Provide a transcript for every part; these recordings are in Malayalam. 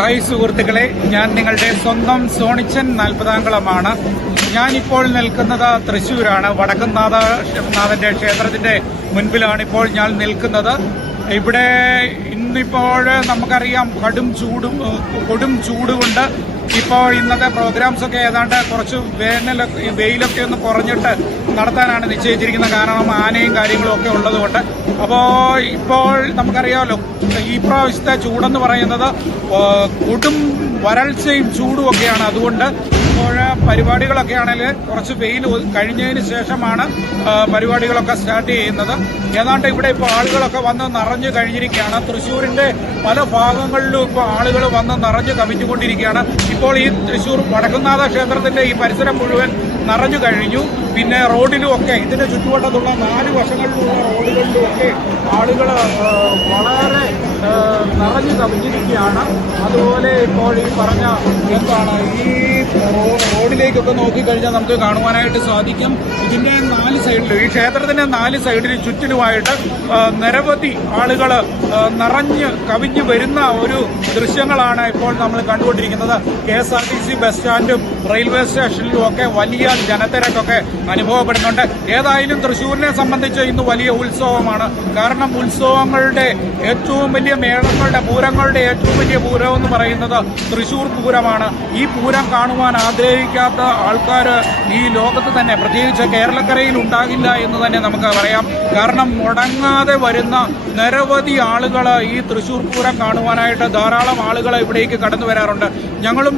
ഹായ് സുഹൃത്തുക്കളെ, ഞാൻ നിങ്ങളുടെ സ്വന്തം സോണിച്ചൻ നാൽപ്പതാംകുളമാണ്. ഞാനിപ്പോൾ നിൽക്കുന്നത് തൃശ്ശൂരാണ്. വടക്കുംനാഥന്റെ ക്ഷേത്രത്തിന്റെ മുൻപിലാണ് ഇപ്പോൾ ഞാൻ നിൽക്കുന്നത്. ഇവിടെ ഇന്നിപ്പോൾ നമുക്കറിയാം കൊടും ചൂടുകൊണ്ട് ഇപ്പോൾ ഇന്നത്തെ പ്രോഗ്രാംസ് ഒക്കെ ഏതാണ്ട് കുറച്ച് വെയിലൊക്കെ ഒന്ന് കുറഞ്ഞിട്ട് നടത്താനാണ് നിശ്ചയിച്ചിരിക്കുന്നത്. കാരണം ആനയും കാര്യങ്ങളും ഒക്കെ ഉള്ളതുകൊണ്ട്. അപ്പോൾ ഇപ്പോൾ നമുക്കറിയാമല്ലോ, ഈ പ്രാവശ്യത്തെ ചൂടെന്ന് പറയുന്നത് കൊടും വരൾച്ചയും ചൂടും ഒക്കെയാണ്. അതുകൊണ്ട് ഇപ്പോൾ പരിപാടികളൊക്കെ ആണെങ്കിൽ കുറച്ച് വെയിൽ കഴിഞ്ഞതിന് ശേഷമാണ് പരിപാടികളൊക്കെ സ്റ്റാർട്ട് ചെയ്യുന്നത്. ഏതാണ്ട് ഇവിടെ ഇപ്പോൾ ആളുകളൊക്കെ വന്ന് നിറഞ്ഞു കഴിഞ്ഞിരിക്കുകയാണ്. തൃശ്ശൂരിന്റെ പല ഭാഗങ്ങളിലും ഇപ്പോൾ ആളുകൾ വന്ന് നിറഞ്ഞു കവിഞ്ഞുകൊണ്ടിരിക്കുകയാണ്. ഇപ്പോൾ ഈ തൃശ്ശൂർ വടക്കുംനാഥ ക്ഷേത്രത്തിന്റെ ഈ പരിസരം മുഴുവൻ നിറഞ്ഞു കഴിഞ്ഞു. പിന്നെ റോഡിലുമൊക്കെ ഇതിന്റെ ചുറ്റുവട്ടത്തുള്ള 4 വശങ്ങളിലുള്ള റോഡുകളിലുമൊക്കെ ആളുകൾ വളരെ നിറഞ്ഞു കവിഞ്ഞിരിക്കുകയാണ്. അതുപോലെ ഇപ്പോൾ ഈ പറഞ്ഞ എന്താണ്, ഈ റോഡിലേക്കൊക്കെ നോക്കിക്കഴിഞ്ഞാൽ നമുക്ക് കാണുവാനായിട്ട് സാധിക്കും. ഇതിന്റെ 4 സൈഡിലും, ഈ ക്ഷേത്രത്തിന്റെ 4 സൈഡിലും ചുറ്റിലുമായിട്ട് നിരവധി ആളുകൾ നിറഞ്ഞ് കവിഞ്ഞു വരുന്ന ഒരു ദൃശ്യങ്ങളാണ് ഇപ്പോൾ നമ്മൾ കണ്ടുകൊണ്ടിരിക്കുന്നത്. KSRTC ബസ് സ്റ്റാൻഡും റെയിൽവേ സ്റ്റേഷനിലും ഒക്കെ വലിയ ജനത്തിരക്കൊക്കെ അനുഭവപ്പെടുന്നുണ്ട്. ഏതായാലും തൃശ്ശൂരിനെ സംബന്ധിച്ച് ഇന്ന് വലിയ ഉത്സവമാണ്. കാരണം ഉത്സവങ്ങളുടെ ഏറ്റവും വലിയ പൂരങ്ങളുടെ ഏറ്റവും വലിയ പൂരം എന്ന് പറയുന്നത് തൃശ്ശൂർ പൂരമാണ്. ഈ പൂരം കാണുവാൻ ആഗ്രഹിക്കാത്ത ആൾക്കാർ ഈ ലോകത്ത് തന്നെ, പ്രത്യേകിച്ച് കേരളക്കരയിൽ ഉണ്ടാകില്ല എന്ന് തന്നെ നമുക്ക് പറയാം. കാരണം മുടങ്ങാതെ വരുന്ന നിരവധി ആളുകൾ ഈ തൃശ്ശൂർ പൂരം കാണുവാനായിട്ട് ധാരാളം ആളുകൾ ഇവിടേക്ക് കടന്നു വരാറുണ്ട്. ഞങ്ങളും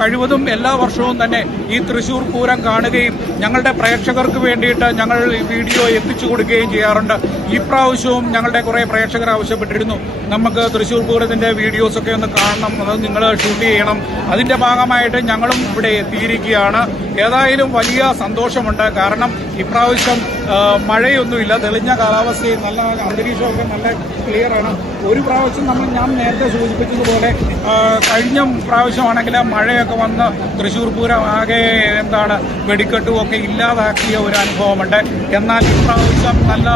കഴിവതും എല്ലാ വർഷവും തന്നെ ഈ തൃശ്ശൂർ പൂരം കാണുകയും ഞങ്ങളുടെ പ്രേക്ഷകർക്ക് വേണ്ടിയിട്ട് ഞങ്ങൾ വീഡിയോ എത്തിച്ചു കൊടുക്കുകയും ചെയ്യാറുണ്ട്. ഈ പ്രാവശ്യവും ഞങ്ങളുടെ കുറേ പ്രേക്ഷകർ ആവശ്യപ്പെട്ടിരുന്നു, നമുക്ക് തൃശ്ശൂർ പൂരത്തിന്റെ വീഡിയോസൊക്കെ ഒന്ന് കാണണം, അത് നിങ്ങൾ ഷൂട്ട് ചെയ്യണം. അതിന്റെ ഭാഗമായിട്ട് ഞങ്ങളും ഇവിടെ എത്തിയിരിക്കുകയാണ്. ഏതായാലും വലിയ സന്തോഷമുണ്ട്. കാരണം ഇപ്രാവശ്യം മഴയൊന്നുമില്ല, തെളിഞ്ഞ കാലാവസ്ഥയും നല്ല അന്തരീക്ഷമൊക്കെ നല്ല ക്ലിയറാണ്. ഒരു പ്രാവശ്യം ഞാൻ നേരത്തെ സൂചിപ്പിച്ചതുപോലെ കഴിഞ്ഞ പ്രാവശ്യമാണെങ്കിൽ മഴയൊക്കെ വന്ന് തൃശ്ശൂർ പൂരം ആകെ വെടിക്കെട്ടും ഒക്കെ ഇല്ലാതാക്കിയ ഒരു അനുഭവമുണ്ട്. എന്നാൽ ഇപ്രാവശ്യം നല്ല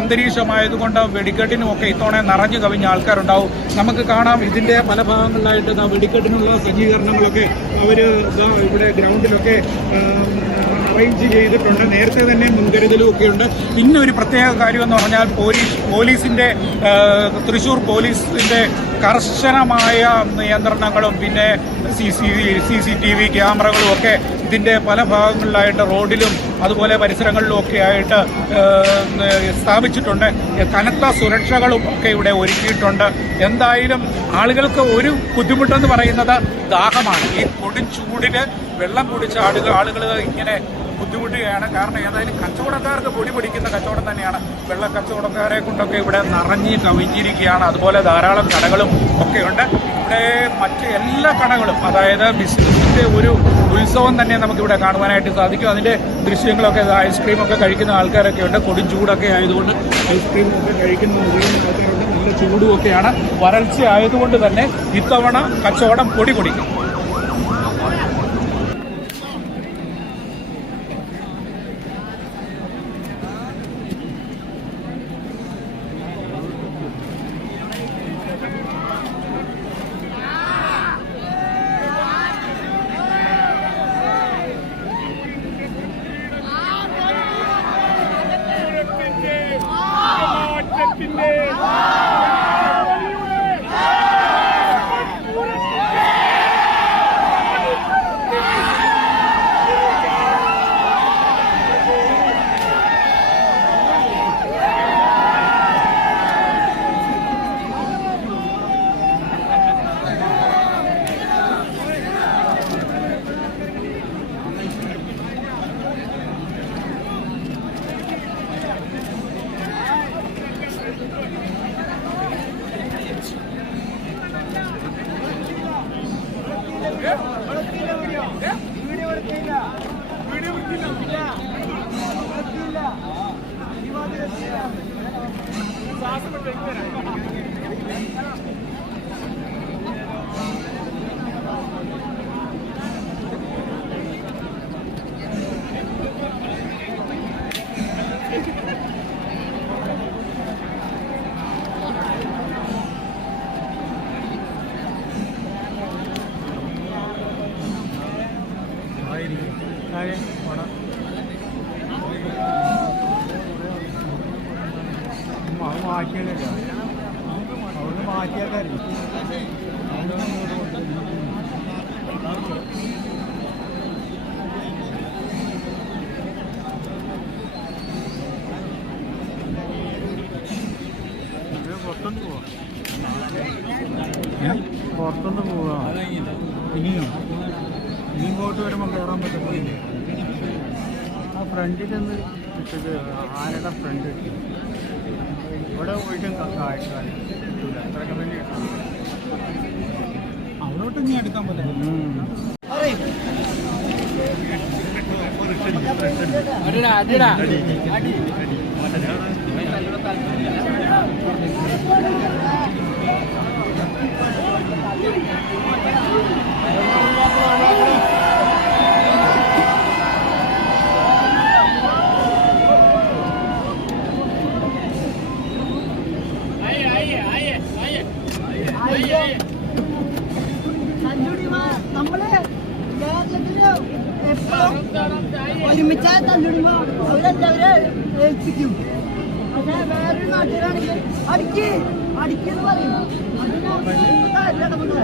അന്തരീക്ഷമായതുകൊണ്ട് വെടിക്കെട്ടിനുമൊക്കെ ഇത്തവണ നിറഞ്ഞു കവിഞ്ഞ ആൾക്കാരുണ്ടാവും. നമുക്ക് കാണാം ഇതിന്റെ പല ഭാഗങ്ങളിലായിട്ട് വെടിക്കെട്ടിനുള്ള സജ്ജീകരണങ്ങളൊക്കെ അവർ ഇവിടെ ഗ്രൗണ്ടിലൊക്കെ അറേഞ്ച് ചെയ്തിട്ടുണ്ട്. നേരത്തെ തന്നെ മുൻകരുതലും ഒക്കെ ഉണ്ട്. പിന്നെ ഒരു പ്രത്യേക കാര്യമെന്ന് പറഞ്ഞാൽ പോലീസിന്റെ തൃശ്ശൂർ പോലീസിന്റെ കർശനമായ നിയന്ത്രണങ്ങളും പിന്നെ CCTV ക്യാമറകളും ഒക്കെ ഇതിന്റെ പല ഭാഗങ്ങളിലായിട്ട് റോഡിലും അതുപോലെ പരിസരങ്ങളിലും ഒക്കെ ആയിട്ട് സ്ഥാപിച്ചിട്ടുണ്ട്. കനത്ത സുരക്ഷകളും ഒക്കെ ഇവിടെ ഒരുക്കിയിട്ടുണ്ട്. എന്തായാലും ആളുകൾക്ക് ഒരു ബുദ്ധിമുട്ടെന്ന് പറയുന്നത് ദാഹമാണ്. ഈ കൊടും ചൂടിന് വെള്ളം കുടിച്ച ആളുകൾ ഇങ്ങനെ ബുദ്ധിമുട്ടുകയാണ്. കാരണം ഏതായാലും കച്ചവടക്കാർക്ക് പൊടി പിടിക്കുന്ന കച്ചവടം തന്നെയാണ്. വെള്ള കച്ചവടക്കാരെ കൊണ്ടൊക്കെ ഇവിടെ നിറഞ്ഞ് കവിഞ്ഞിരിക്കുകയാണ്. അതുപോലെ ധാരാളം കടകളും ഒക്കെയുണ്ട്. ഇവിടെ മറ്റ് എല്ലാ കടകളും, അതായത് ബിസിനസിന്റെ ഒരു ഉത്സവം തന്നെ നമുക്കിവിടെ കാണുവാനായിട്ട് സാധിക്കും. അതിന്റെ ദൃശ്യങ്ങളൊക്കെ, ഐസ്ക്രീമൊക്കെ കഴിക്കുന്ന ആൾക്കാരൊക്കെ ഉണ്ട്. കൊടും ചൂടൊക്കെ ആയതുകൊണ്ട് ഐസ്ക്രീമൊക്കെ കഴിക്കുന്ന ആൾക്കാരുണ്ട്. നല്ല ചൂടുമൊക്കെയാണ്. വരൾച്ച ആയതുകൊണ്ട് തന്നെ ഇത്തവണ കച്ചവടം പൊടി പൊടിക്കും. മാറ്റിയാലോ അവിടെ മാറ്റിയാക്കാരി പുറത്തൊന്ന് പോവാ ഇനിയും ഇങ്ങോട്ട് വരുമ്പോൾ കയറാൻ പറ്റത്തില്ല ആ ഫ്രണ്ടിൽ നിന്ന് ഇട്ടത് ആരുടെ ഫ്രണ്ട് ഇവിടെ പോയിട്ട് കിട്ടൂല അത്രയൊക്കെ തന്നെ അവിടോട്ട് ഇനി എടുക്കാൻ പറ്റില്ല നമ്മള് കേരളത്തില് എപ്പോഴും ഒരുമിച്ച് തല്ലിടുമ്പോ അവരെല്ലാവരും ഏൽപ്പിക്കും. പക്ഷെ വേറൊരു നാട്ടിലാണെങ്കിൽ അടിക്കെന്ന് പറയും. നമുക്ക്